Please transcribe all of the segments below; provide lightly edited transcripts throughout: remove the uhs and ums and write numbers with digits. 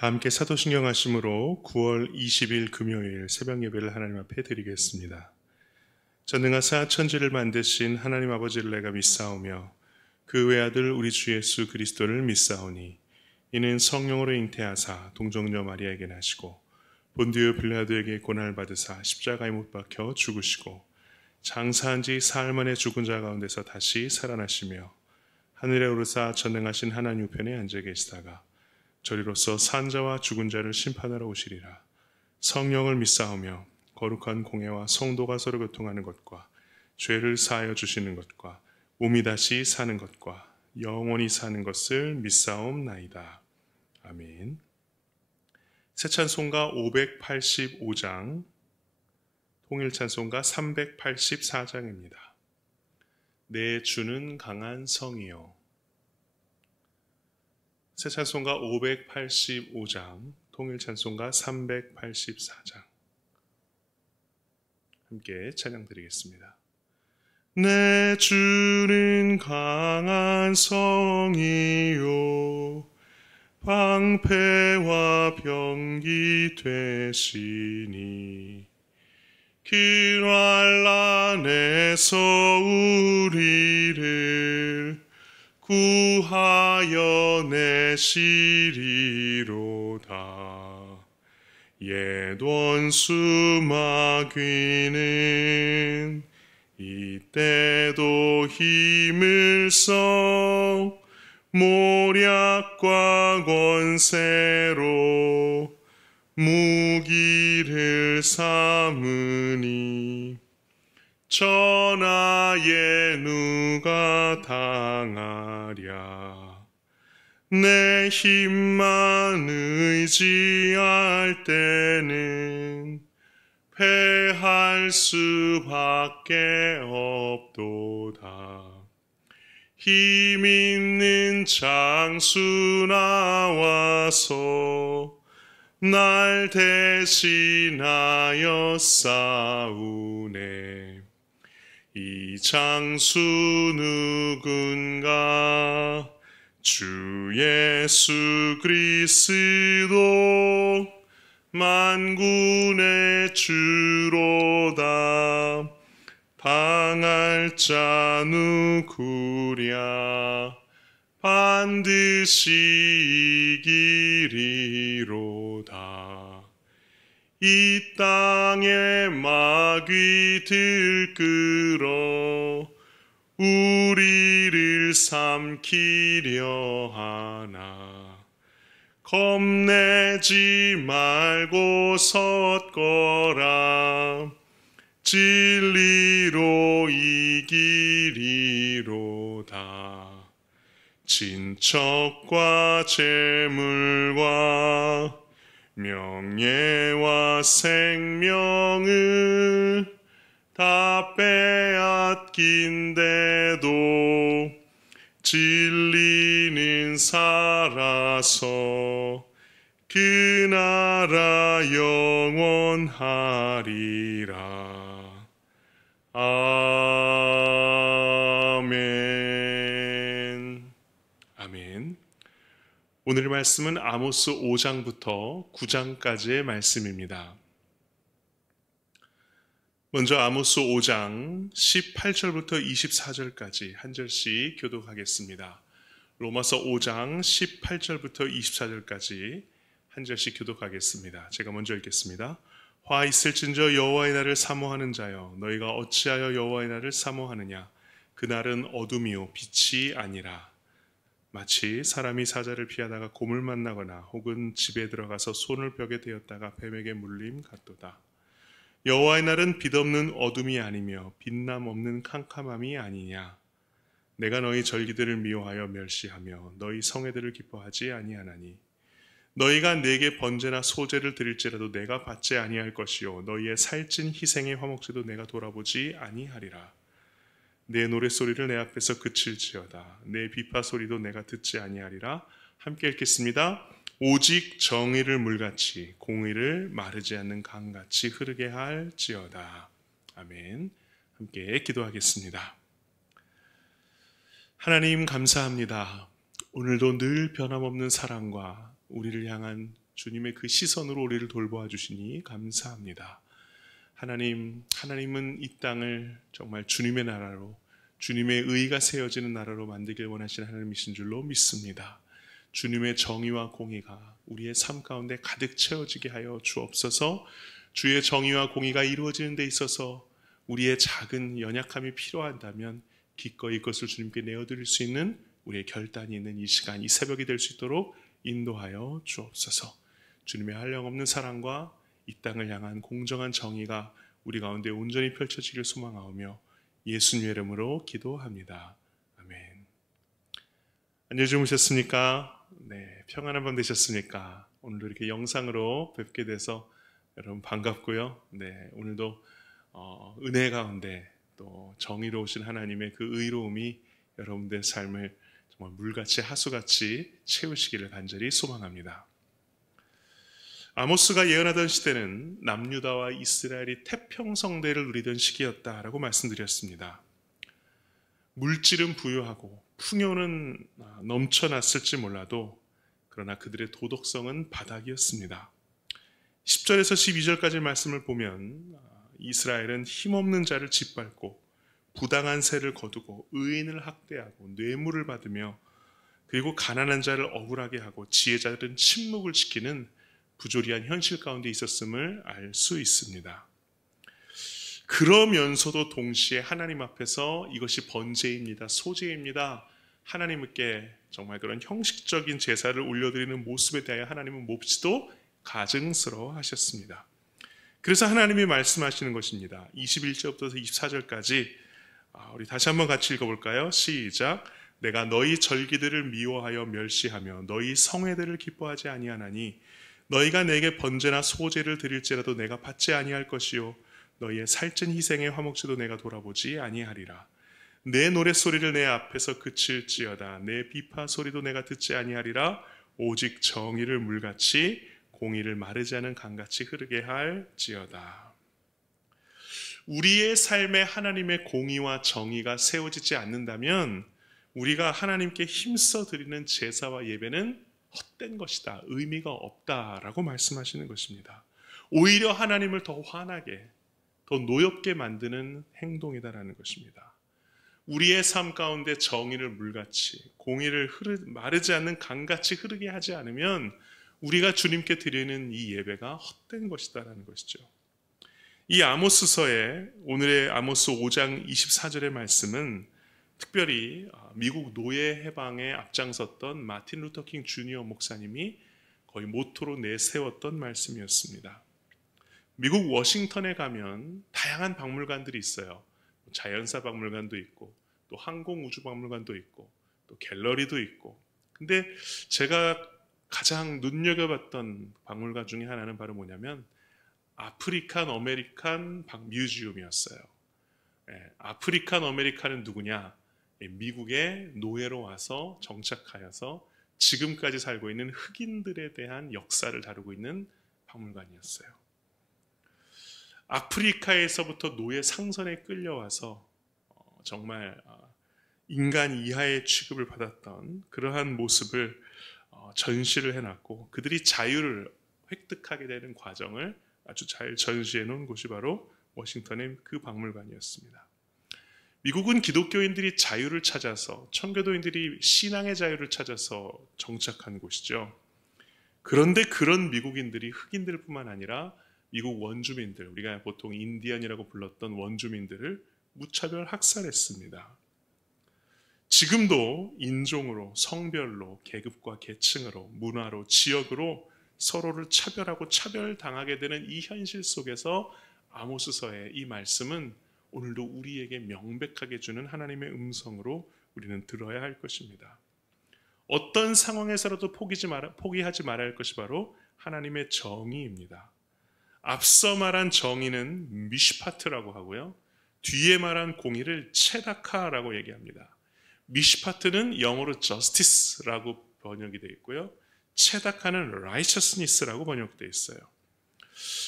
다 함께 사도신경 하심으로 9월 20일 금요일 새벽 예배를 하나님 앞에 드리겠습니다. 전능하사 천지를 만드신 하나님 아버지를 내가 믿사오며 그 외아들 우리 주 예수 그리스도를 믿사오니 이는 성령으로 잉태하사 동정녀 마리아에게 나시고 본디오 빌라도에게 고난을 받으사 십자가에 못 박혀 죽으시고 장사한 지 사흘 만에 죽은 자 가운데서 다시 살아나시며 하늘에 오르사 전능하신 하나님 우편에 앉아 계시다가 저리로서 산 자와 죽은 자를 심판하러 오시리라. 성령을 믿사오며 거룩한 공회와 성도가 서로 교통하는 것과 죄를 사하여 주시는 것과 몸이 다시 사는 것과 영원히 사는 것을 믿사옵나이다. 아멘. 새 찬송가 585장, 통일 찬송가 384장입니다. 내 주는 강한 성이요. 새 찬송가 585장, 통일 찬송가 384장. 함께 찬양 드리겠습니다. 내 주는 강한 성이요 방패와 병기 되시니 길 환난에서 우리를 구하여 내시리로다. 옛 원수 마귀는 이때도 힘을 써 모략과 권세로 무기를 삼으니 천하에 누가 당하랴. 내 힘만 의지할 때는 패할 수밖에 없도다. 힘 있는 장수 나와서 날 대신하여 싸우네. 이 장수 누군가? 주 예수 그리스도 만군의 주로다. 당할 자 누구랴? 반드시 이기리로다. 이 땅에 마귀 들끓어 우리를 삼키려 하나. 겁내지 말고 섰거라. 진리로 이기리로다. 친척과 재물과 명예와 생명을 다 빼앗긴데도 진리는 살아서 그 나라 영원하리라. 아멘. 아멘. 오늘의 말씀은 아모스 5장부터 9장까지의 말씀입니다. 먼저 아모스 5장 18절부터 24절까지 한 절씩 교독하겠습니다. 로마서 5장 18절부터 24절까지 한 절씩 교독하겠습니다. 제가 먼저 읽겠습니다. 화 있을진저 여호와의 날을 사모하는 자여, 너희가 어찌하여 여호와의 날을 사모하느냐? 그 날은 어둠이요 빛이 아니라 마치 사람이 사자를 피하다가 곰을 만나거나 혹은 집에 들어가서 손을 벽에 대었다가 뱀에게 물림 같도다. 여호와의 날은 빛없는 어둠이 아니며 빛남 없는 캄캄함이 아니냐. 내가 너희 절기들을 미워하여 멸시하며 너희 성회들을 기뻐하지 아니하나니 너희가 내게 번제나 소제를 드릴지라도 내가 받지 아니할 것이요 너희의 살찐 희생의 화목제도 내가 돌아보지 아니하리라. 내 노랫소리를 내 앞에서 그칠지어다. 내 비파 소리도 내가 듣지 아니하리라. 함께 읽겠습니다. 오직 정의를 물같이 공의를 마르지 않는 강같이 흐르게 할지어다. 아멘. 함께 기도하겠습니다. 하나님 감사합니다. 오늘도 늘 변함없는 사랑과 우리를 향한 주님의 그 시선으로 우리를 돌보아 주시니 감사합니다. 하나님은 이 땅을 정말 주님의 나라로, 주님의 의가 세워지는 나라로 만들길 원하시는 하나님이신 줄로 믿습니다. 주님의 정의와 공의가 우리의 삶 가운데 가득 채워지게 하여 주옵소서. 주의 정의와 공의가 이루어지는 데 있어서 우리의 작은 연약함이 필요한다면 기꺼이 그것을 주님께 내어드릴 수 있는 우리의 결단이 있는 이 시간, 이 새벽이 될 수 있도록 인도하여 주옵소서. 주님의 한량없는 사랑과 이 땅을 향한 공정한 정의가 우리 가운데 온전히 펼쳐지길 소망하오며 예수님의 이름으로 기도합니다. 아멘. 안녕히 주무셨습니까? 네, 평안한 밤 되셨습니까? 오늘도 이렇게 영상으로 뵙게 돼서 여러분 반갑고요. 네, 오늘도 은혜 가운데 또 정의로우신 하나님의 그 의로움이 여러분들의 삶을 정말 물같이 하수같이 채우시기를 간절히 소망합니다. 아모스가 예언하던 시대는 남유다와 이스라엘이 태평성대를 누리던 시기였다라고 말씀드렸습니다. 물질은 부유하고 풍요는 넘쳐났을지 몰라도 그러나 그들의 도덕성은 바닥이었습니다. 10절에서 12절까지 말씀을 보면 이스라엘은 힘없는 자를 짓밟고 부당한 세를 거두고 의인을 학대하고 뇌물을 받으며 그리고 가난한 자를 억울하게 하고 지혜자들은 침묵을 지키는 부조리한 현실 가운데 있었음을 알 수 있습니다. 그러면서도 동시에 하나님 앞에서 이것이 번제입니다, 소제입니다, 하나님께 정말 그런 형식적인 제사를 올려드리는 모습에 대하여 하나님은 몹시도 가증스러워 하셨습니다. 그래서 하나님이 말씀하시는 것입니다. 21절부터 24절까지 우리 다시 한번 같이 읽어볼까요? 시작. 내가 너희 절기들을 미워하여 멸시하며 너희 성회들을 기뻐하지 아니하나니 너희가 내게 번제나 소제를 드릴지라도 내가 받지 아니할 것이요 너희의 살찐 희생의 화목제도 내가 돌아보지 아니하리라. 내 노랫소리를 내 앞에서 그칠지어다. 내 비파 소리도 내가 듣지 아니하리라. 오직 정의를 물같이 공의를 마르지 않은 강같이 흐르게 할지어다. 우리의 삶에 하나님의 공의와 정의가 세워지지 않는다면 우리가 하나님께 힘써 드리는 제사와 예배는 헛된 것이다, 의미가 없다라고 말씀하시는 것입니다. 오히려 하나님을 더 화나게, 더 노엽게 만드는 행동이다라는 것입니다. 우리의 삶 가운데 정의를 물같이, 공의를 마르지 않는 강같이 흐르게 하지 않으면 우리가 주님께 드리는 이 예배가 헛된 것이다라는 것이죠. 이 아모스서의 오늘의 아모스 5장 24절의 말씀은 특별히 미국 노예 해방에 앞장섰던 마틴 루터 킹 주니어 목사님이 거의 모토로 내세웠던 말씀이었습니다. 미국 워싱턴에 가면 다양한 박물관들이 있어요. 자연사 박물관도 있고 또 항공우주박물관도 있고 또 갤러리도 있고. 근데 제가 가장 눈여겨봤던 박물관 중에 하나는 바로 뭐냐면 아프리칸 아메리칸 뮤지엄이었어요. 아프리칸 아메리칸은 누구냐? 미국의 노예로 와서 정착하여서 지금까지 살고 있는 흑인들에 대한 역사를 다루고 있는 박물관이었어요. 아프리카에서부터 노예 상선에 끌려와서 정말 인간 이하의 취급을 받았던 그러한 모습을 전시를 해놨고 그들이 자유를 획득하게 되는 과정을 아주 잘 전시해 놓은 곳이 바로 워싱턴의 그 박물관이었습니다. 미국은 기독교인들이 자유를 찾아서, 청교도인들이 신앙의 자유를 찾아서 정착한 곳이죠. 그런데 그런 미국인들이 흑인들뿐만 아니라 미국 원주민들, 우리가 보통 인디언이라고 불렀던 원주민들을 무차별 학살했습니다. 지금도 인종으로, 성별로, 계급과 계층으로, 문화로, 지역으로 서로를 차별하고 차별당하게 되는 이 현실 속에서 아모스서의 이 말씀은 오늘도 우리에게 명백하게 주는 하나님의 음성으로 우리는 들어야 할 것입니다. 어떤 상황에서라도 포기하지 말아야 할 것이 바로 하나님의 정의입니다. 앞서 말한 정의는 미시파트라고 하고요. 뒤에 말한 공의를 체다카라고 얘기합니다. 미시파트는 영어로 justice라고 번역이 되어 있고요. 체다카는 righteousness라고 번역되어 있어요.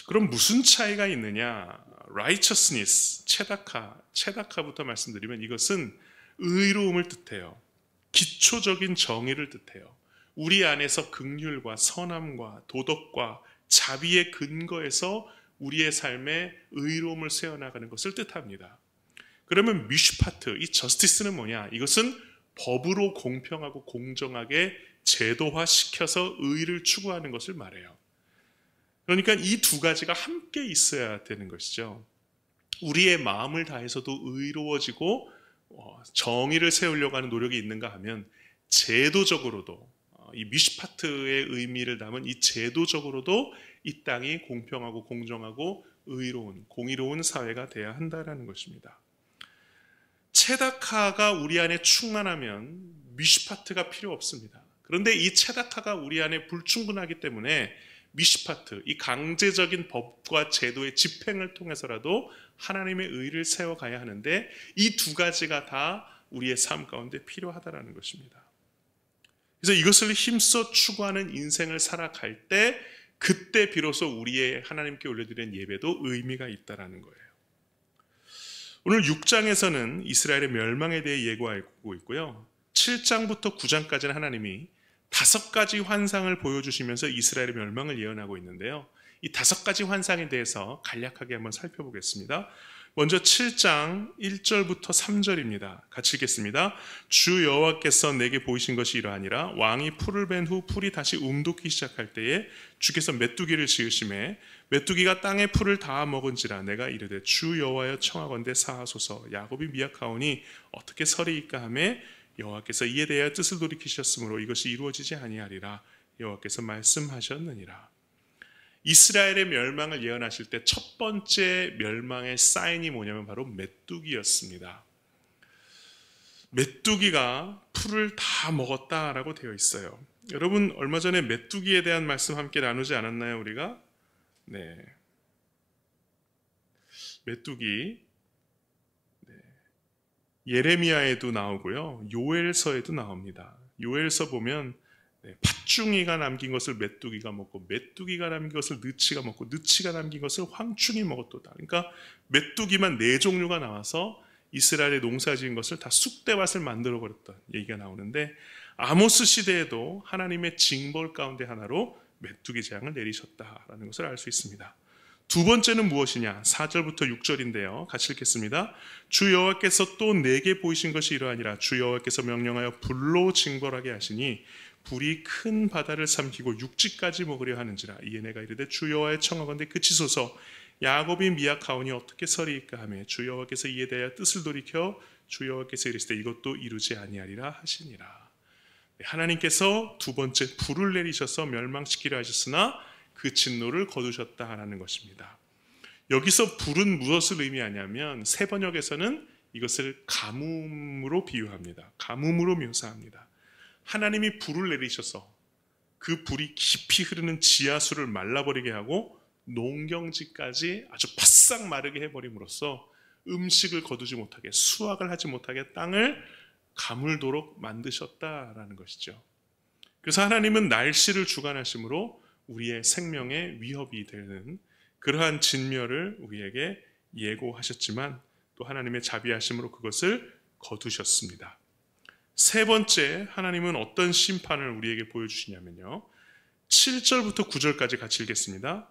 그럼 무슨 차이가 있느냐? righteousness, 체다카부터 말씀드리면 이것은 의로움을 뜻해요. 기초적인 정의를 뜻해요. 우리 안에서 긍휼과 선함과 도덕과 자비의 근거에서 우리의 삶에 의로움을 세워나가는 것을 뜻합니다. 그러면 미슈파트, 이 저스티스는 뭐냐? 이것은 법으로 공평하고 공정하게 제도화시켜서 의를 추구하는 것을 말해요. 그러니까 이 두 가지가 함께 있어야 되는 것이죠. 우리의 마음을 다해서도 의로워지고 정의를 세우려고 하는 노력이 있는가 하면 제도적으로도 이 미슈파트의 의미를 담은 이 제도적으로도 이 땅이 공평하고 공정하고 의로운 공의로운 사회가 돼야 한다는 것입니다. 체다카가 우리 안에 충만하면 미슈파트가 필요 없습니다. 그런데 이 체다카가 우리 안에 불충분하기 때문에 미슈파트, 이 강제적인 법과 제도의 집행을 통해서라도 하나님의 의를 세워가야 하는데 이 두 가지가 다 우리의 삶 가운데 필요하다는 것입니다. 그래서 이것을 힘써 추구하는 인생을 살아갈 때 그때 비로소 우리의 하나님께 올려드리는 예배도 의미가 있다는 거예요. 오늘 6장에서는 이스라엘의 멸망에 대해 예고하고 있고요. 7장부터 9장까지는 하나님이 5가지 환상을 보여주시면서 이스라엘의 멸망을 예언하고 있는데요. 이 5가지 환상에 대해서 간략하게 한번 살펴보겠습니다. 먼저 7장 1절부터 3절입니다. 같이 읽겠습니다. 주 여호와께서 내게 보이신 것이 이러하니라. 왕이 풀을 벤 후 풀이 다시 움돋기 시작할 때에 주께서 메뚜기를 지으심에 메뚜기가 땅의 풀을 다 먹은지라. 내가 이르되 주 여호와여 청하건대 사하소서. 야곱이 미약하오니 어떻게 서리이까 하매 여호와께서 이에 대하여 뜻을 돌이키셨으므로 이것이 이루어지지 아니하리라. 여호와께서 말씀하셨느니라. 이스라엘의 멸망을 예언하실 때 첫 번째 멸망의 사인이 뭐냐면 바로 메뚜기였습니다. 메뚜기가 풀을 다 먹었다라고 되어 있어요. 여러분 얼마 전에 메뚜기에 대한 말씀 함께 나누지 않았나요, 우리가? 네. 메뚜기 예레미야에도 나오고요. 요엘서에도 나옵니다. 요엘서 보면 팥중이가 남긴 것을 메뚜기가 먹고 메뚜기가 남긴 것을 느치가 먹고 느치가 남긴 것을 황충이 먹었도다. 그러니까 메뚜기만 4종류가 나와서 이스라엘의 농사지은 것을 다 쑥대밭을 만들어 버렸던 얘기가 나오는데 아모스 시대에도 하나님의 징벌 가운데 하나로 메뚜기 재앙을 내리셨다라는 것을 알 수 있습니다. 두 번째는 무엇이냐? 4절부터 6절인데요. 같이 읽겠습니다. 주 여호와께서 또 내게 보이신 것이 이러하니라. 주 여호와께서 명령하여 불로 징벌하게 하시니 불이 큰 바다를 삼키고 육지까지 먹으려 하는지라. 이에 내가 이르되 주 여호와의 청하건대 그치소서. 야곱이 미약하오니 어떻게 서리이까 하며 주 여호와께서 이에 대하여 뜻을 돌이켜 주 여호와께서 이르시되 이것도 이루지 아니하리라 하시니라. 하나님께서 두 번째 불을 내리셔서 멸망시키려 하셨으나 그 진노를 거두셨다라는 것입니다. 여기서 불은 무엇을 의미하냐면 세 번역에서는 이것을 가뭄으로 비유합니다. 가뭄으로 묘사합니다. 하나님이 불을 내리셔서 그 불이 깊이 흐르는 지하수를 말라버리게 하고 농경지까지 아주 바싹 마르게 해버림으로써 음식을 거두지 못하게 수확을 하지 못하게 땅을 가물도록 만드셨다라는 것이죠. 그래서 하나님은 날씨를 주관하심으로 우리의 생명에 위협이 되는 그러한 진멸을 우리에게 예고하셨지만 또 하나님의 자비하심으로 그것을 거두셨습니다. 세 번째, 하나님은 어떤 심판을 우리에게 보여주시냐면요. 7절부터 9절까지 같이 읽겠습니다.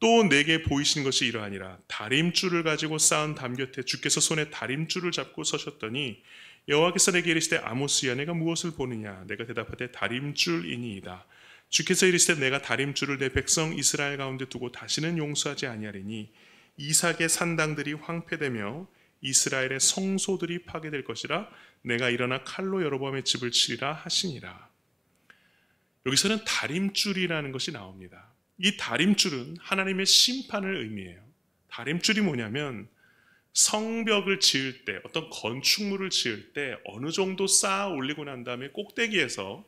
또 내게 보이신 것이 이러하니라. 다림줄을 가지고 쌓은 담 곁에 주께서 손에 다림줄을 잡고 서셨더니 여호와께서 내게 이르시되 아모스야 내가 무엇을 보느냐? 내가 대답하되 다림줄이니이다. 주께서 이르시되 내가 다림줄을 내 백성 이스라엘 가운데 두고 다시는 용서하지 아니하리니 이삭의 산당들이 황폐되며 이스라엘의 성소들이 파괴될 것이라. 내가 일어나 칼로 여로보암의 집을 치리라 하시니라. 여기서는 다림줄이라는 것이 나옵니다. 이 다림줄은 하나님의 심판을 의미해요. 다림줄이 뭐냐면 성벽을 지을 때 어떤 건축물을 지을 때 어느 정도 쌓아 올리고 난 다음에 꼭대기에서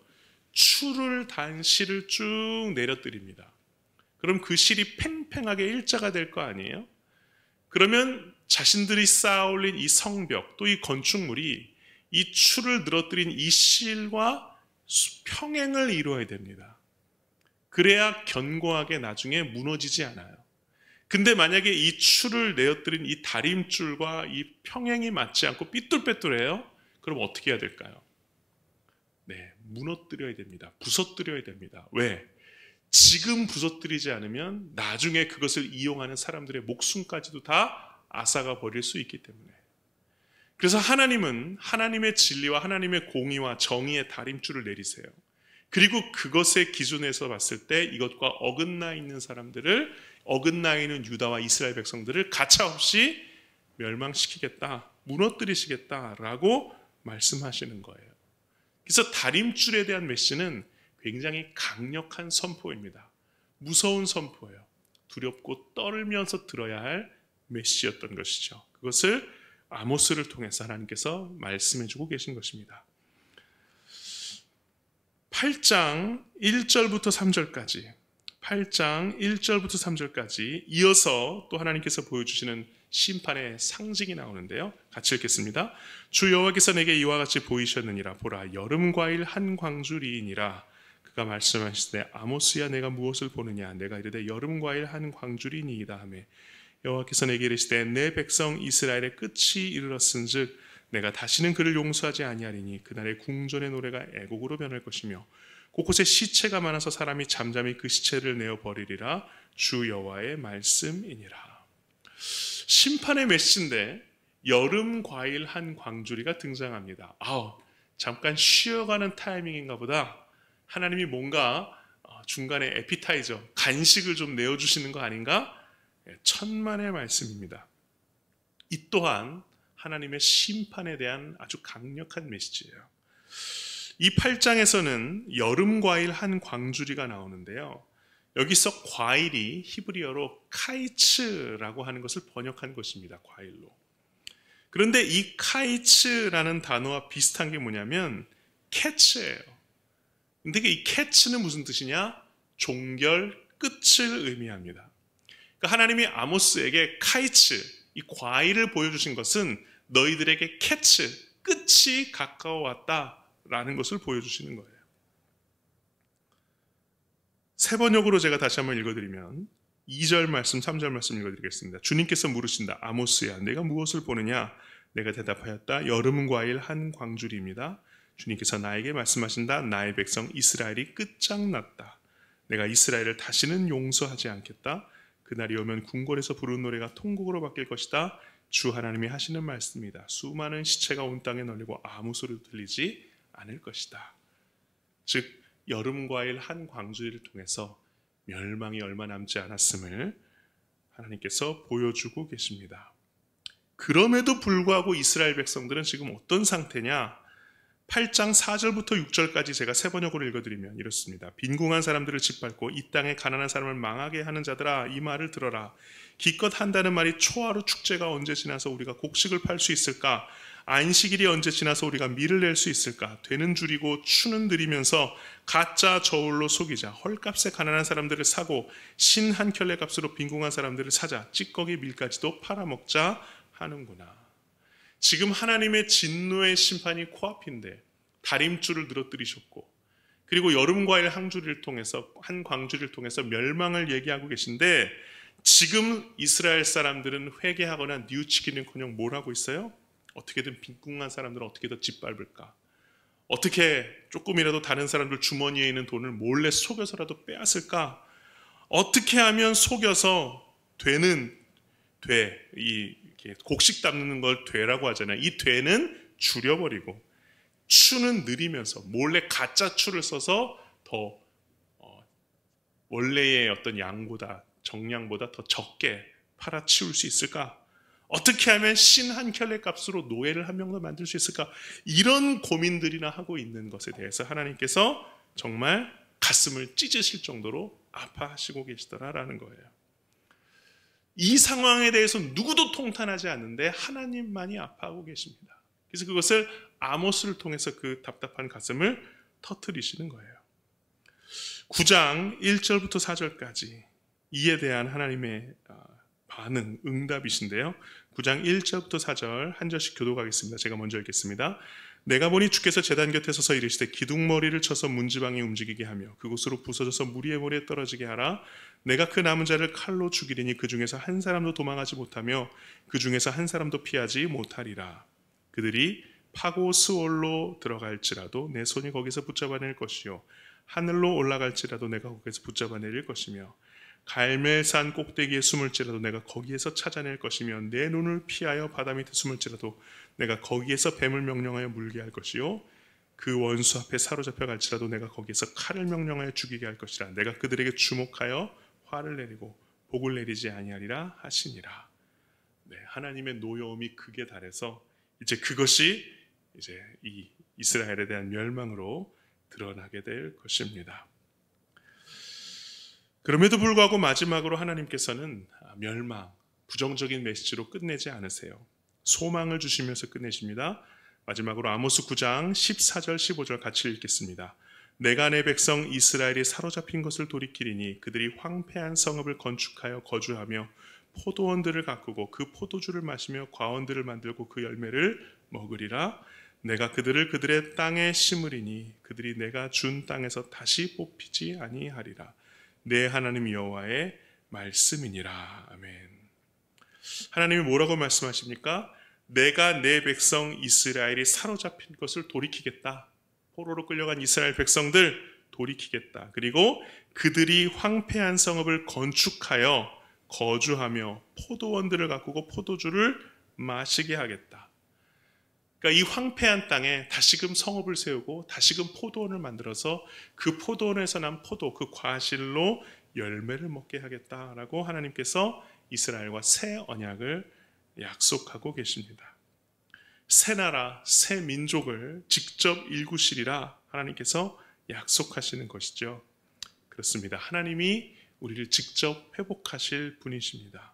줄을 단 실을 쭉 내려뜨립니다. 그럼 그 실이 팽팽하게 일자가 될 거 아니에요? 그러면 자신들이 쌓아 올린 이 성벽 또 이 건축물이 이 줄을 늘어뜨린 이 실과 평행을 이루어야 됩니다. 그래야 견고하게 나중에 무너지지 않아요. 근데 만약에 이 줄을 내어뜨린 이 다림줄과 이 평행이 맞지 않고 삐뚤빼뚤해요? 그럼 어떻게 해야 될까요? 네, 무너뜨려야 됩니다. 부서뜨려야 됩니다. 왜? 지금 부서뜨리지 않으면 나중에 그것을 이용하는 사람들의 목숨까지도 다 앗아가 버릴 수 있기 때문에. 그래서 하나님은 하나님의 진리와 하나님의 공의와 정의의 다림줄을 내리세요. 그리고 그것의 기준에서 봤을 때 이것과 어긋나 있는 사람들을, 어긋나 있는 유다와 이스라엘 백성들을 가차없이 멸망시키겠다, 무너뜨리시겠다라고 말씀하시는 거예요. 그래서 다림줄에 대한 메시지는 굉장히 강력한 선포입니다. 무서운 선포예요. 두렵고 떨면서 들어야 할 메시지였던 것이죠. 그것을 아모스를 통해서 하나님께서 말씀해주고 계신 것입니다. 8장 1절부터 3절까지 8장 1절부터 3절까지 이어서 또 하나님께서 보여주시는 심판의 상징이 나오는데요. 같이 읽겠습니다. 주 여호와께서 내게 이와 같이 보이셨느니라. 보라, 여름 과일 한 광주리이니라. 그가 말씀하시되 아모스야, 내가 무엇을 보느냐? 내가 이르되 여름 과일 한 광주리니이다 하매, 여호와께서 내게 이르시되 내 백성 이스라엘의 끝이 이르렀은즉 내가 다시는 그를 용서하지 아니하리니 그날의 궁전의 노래가 애곡으로 변할 것이며 곳곳에 시체가 많아서 사람이 잠잠히 그 시체를 내어 버리리라. 주 여호와의 말씀이니라. 심판의 메시지인데 여름 과일 한 광주리가 등장합니다. 잠깐 쉬어가는 타이밍인가 보다. 하나님이 뭔가 중간에 에피타이저, 간식을 좀 내어주시는 거 아닌가? 천만의 말씀입니다. 이 또한 하나님의 심판에 대한 아주 강력한 메시지예요. 이 8장에서는 여름 과일 한 광주리가 나오는데요. 여기서 과일이 히브리어로 카이츠라고 하는 것을 번역한 것입니다. 과일로. 그런데 이 카이츠라는 단어와 비슷한 게 뭐냐면 캐츠예요. 근데 이 캐츠는 무슨 뜻이냐? 종결, 끝을 의미합니다. 그러니까 하나님이 아모스에게 카이츠, 이 과일을 보여주신 것은 너희들에게 캐츠, 끝이 가까워왔다라는 것을 보여주시는 거예요. 세 번역으로 제가 다시 한번 읽어드리면 2절 말씀, 3절 말씀 읽어드리겠습니다. 주님께서 물으신다. 아모스야, 내가 무엇을 보느냐? 내가 대답하였다. 여름 과일 한 광주리입니다. 주님께서 나에게 말씀하신다. 나의 백성 이스라엘이 끝장났다. 내가 이스라엘을 다시는 용서하지 않겠다. 그날이 오면 궁궐에서 부르는 노래가 통곡으로 바뀔 것이다. 주 하나님이 하시는 말씀이다. 수많은 시체가 온 땅에 널리고 아무 소리도 들리지 않을 것이다. 즉 여름 과일 한 광주리를 통해서 멸망이 얼마 남지 않았음을 하나님께서 보여주고 계십니다. 그럼에도 불구하고 이스라엘 백성들은 지금 어떤 상태냐? 8장 4절부터 6절까지 제가 세 번역으로 읽어드리면 이렇습니다. 빈궁한 사람들을 짓밟고 이 땅에 가난한 사람을 망하게 하는 자들아, 이 말을 들어라. 기껏 한다는 말이 초하루 축제가 언제 지나서 우리가 곡식을 팔 수 있을까? 안식일이 언제 지나서 우리가 밀을 낼 수 있을까? 되는 줄이고 추는 들이면서 가짜 저울로 속이자. 헐값에 가난한 사람들을 사고 신 한 켤레 값으로 빈궁한 사람들을 사자. 찌꺼기 밀까지도 팔아먹자 하는구나. 지금 하나님의 진노의 심판이 코앞인데 다림줄을 늘어뜨리셨고, 그리고 여름 과일 한 광주리를 통해서 멸망을 얘기하고 계신데, 지금 이스라엘 사람들은 회개하거나 뉘우치기는커녕 뭘 하고 있어요? 어떻게든 빈궁한 사람들은 어떻게 더 짓밟을까? 어떻게 조금이라도 다른 사람들 주머니에 있는 돈을 몰래 속여서라도 빼앗을까? 어떻게 하면 속여서 곡식 담는 걸 되라고 하잖아요. 이 되는 줄여버리고 추는 느리면서 몰래 가짜 추를 써서 더 원래의 어떤 양보다, 정량보다 더 적게 팔아치울 수 있을까? 어떻게 하면 신 한 켤레 값으로 노예를 한 명 더 만들 수 있을까? 이런 고민들이나 하고 있는 것에 대해서 하나님께서 정말 가슴을 찢으실 정도로 아파하시고 계시더라라는 거예요. 이 상황에 대해서 누구도 통탄하지 않는데 하나님만이 아파하고 계십니다. 그래서 그것을 아모스를 통해서 그 답답한 가슴을 터뜨리시는 거예요. 9장 1절부터 4절까지 이에 대한 하나님의 반응, 응답이신데요. 9장 1절부터 4절 한 절씩 교독하겠습니다. 제가 먼저 읽겠습니다. 내가 보니 주께서 제단 곁에 서서 이르시되 기둥머리를 쳐서 문지방이 움직이게 하며 그곳으로 부서져서 무리의 머리에 떨어지게 하라. 내가 그 남은 자를 칼로 죽이리니 그 중에서 한 사람도 도망하지 못하며 그 중에서 한 사람도 피하지 못하리라. 그들이 파고 스올로 들어갈지라도 내 손이 거기서 붙잡아낼 것이요 하늘로 올라갈지라도 내가 거기서 붙잡아내릴 것이며 갈멜산 꼭대기에 숨을지라도 내가 거기에서 찾아낼 것이며 내 눈을 피하여 바다 밑에 숨을지라도 내가 거기에서 뱀을 명령하여 물게 할 것이요 그 원수 앞에 사로잡혀 갈지라도 내가 거기에서 칼을 명령하여 죽이게 할 것이라. 내가 그들에게 주목하여 화를 내리고 복을 내리지 아니하리라 하시니라. 네, 하나님의 노여움이 극에 달해서 이제 그것이 이제 이 이스라엘에 대한 멸망으로 드러나게 될 것입니다. 그럼에도 불구하고 마지막으로 하나님께서는 멸망, 부정적인 메시지로 끝내지 않으세요. 소망을 주시면서 끝내십니다. 마지막으로 아모스 9장 14절 15절 같이 읽겠습니다. 내가 내 백성 이스라엘이 사로잡힌 것을 돌이키리니 그들이 황폐한 성읍을 건축하여 거주하며 포도원들을 가꾸고 그 포도주를 마시며 과원들을 만들고 그 열매를 먹으리라. 내가 그들을 그들의 땅에 심으리니 그들이 내가 준 땅에서 다시 뽑히지 아니하리라. 내 하나님 여호와의 말씀이니라. 아멘. 하나님이 뭐라고 말씀하십니까? 내가 내 백성 이스라엘이 사로잡힌 것을 돌이키겠다. 포로로 끌려간 이스라엘 백성들 돌이키겠다. 그리고 그들이 황폐한 성읍을 건축하여 거주하며 포도원들을 가꾸고 포도주를 마시게 하겠다. 그러니까 이 황폐한 땅에 다시금 성읍을 세우고 다시금 포도원을 만들어서 그 포도원에서 난 포도, 그 과실로 열매를 먹게 하겠다라고 하나님께서 이스라엘과 새 언약을 약속하고 계십니다. 새 나라, 새 민족을 직접 일구시리라 하나님께서 약속하시는 것이죠. 그렇습니다. 하나님이 우리를 직접 회복하실 분이십니다.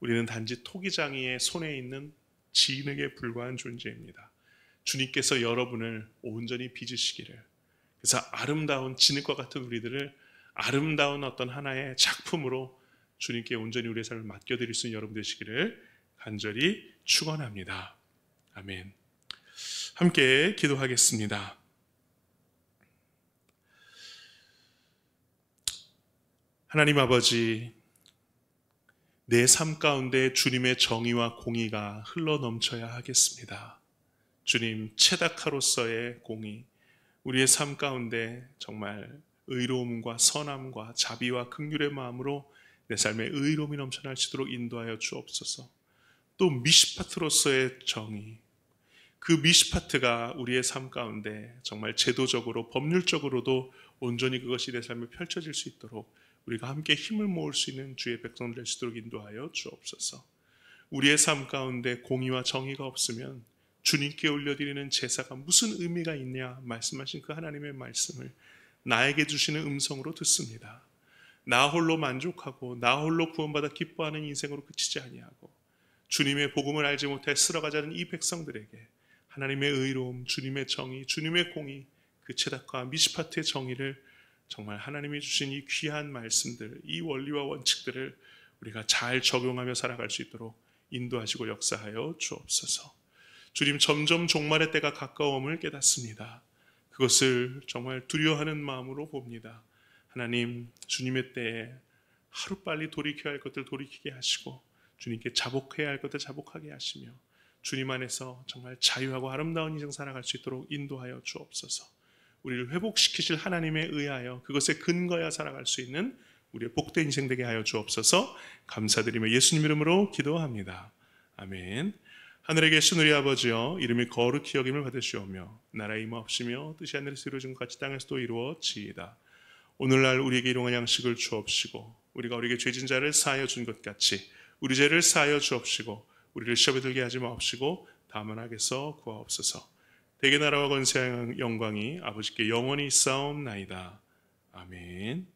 우리는 단지 토기장이의 손에 있는 진흙에 불과한 존재입니다. 주님께서 여러분을 온전히 빚으시기를, 그래서 아름다운 진흙과 같은 우리들을 아름다운 어떤 하나의 작품으로 주님께 온전히 우리의 삶을 맡겨드릴 수 있는 여러분 되시기를 간절히 축원합니다. 아멘. 함께 기도하겠습니다. 하나님 아버지, 내 삶 가운데 주님의 정의와 공의가 흘러넘쳐야 하겠습니다. 주님, 체다카로서의 공의, 우리의 삶 가운데 정말 의로움과 선함과 자비와 긍휼의 마음으로 내 삶에 의로움이 넘쳐날 수 있도록 인도하여 주옵소서. 또 미시파트로서의 정의, 그 미시파트가 우리의 삶 가운데 정말 제도적으로 법률적으로도 온전히 그것이 내 삶에 펼쳐질 수 있도록 우리가 함께 힘을 모을 수 있는 주의 백성들 될 수 있도록 인도하여 주옵소서. 우리의 삶 가운데 공의와 정의가 없으면 주님께 올려드리는 제사가 무슨 의미가 있냐 말씀하신 그 하나님의 말씀을 나에게 주시는 음성으로 듣습니다. 나 홀로 만족하고 나 홀로 구원받아 기뻐하는 인생으로 그치지 아니하고 주님의 복음을 알지 못해 쓸어가자는 이 백성들에게 하나님의 의로움, 주님의 정의, 주님의 공의, 그 체닥과 미시파트의 정의를 정말 하나님이 주신 이 귀한 말씀들, 이 원리와 원칙들을 우리가 잘 적용하며 살아갈 수 있도록 인도하시고 역사하여 주옵소서. 주님, 점점 종말의 때가 가까움을 깨닫습니다. 그것을 정말 두려워하는 마음으로 봅니다. 하나님, 주님의 때에 하루빨리 돌이켜야 할 것들 돌이키게 하시고 주님께 자복해야 할 것들 자복하게 하시며 주님 안에서 정말 자유하고 아름다운 인생 살아갈 수 있도록 인도하여 주옵소서. 우리를 회복시키실 하나님에 의하여 그것에 근거하여 살아갈 수 있는 우리의 복된 인생 되게 하여 주옵소서. 감사드리며 예수님 이름으로 기도합니다. 아멘. 하늘에 계신 우리 아버지여, 이름이 거룩히 여김을 받으시오며 나라의 임하옵시며 뜻이 하늘에서 이루어진 것 같이 땅에서도 이루어지이다. 오늘날 우리에게 일용할 양식을 주옵시고 우리가 우리에게 죄진 자를 사하여 준 것 같이 우리 죄를 사하여 주옵시고 우리를 시험에 들게 하지 마옵시고 다만 악에서 구하옵소서. 대개 나라와 권세와 영광이 아버지께 영원히 있사옵나이다. 아멘.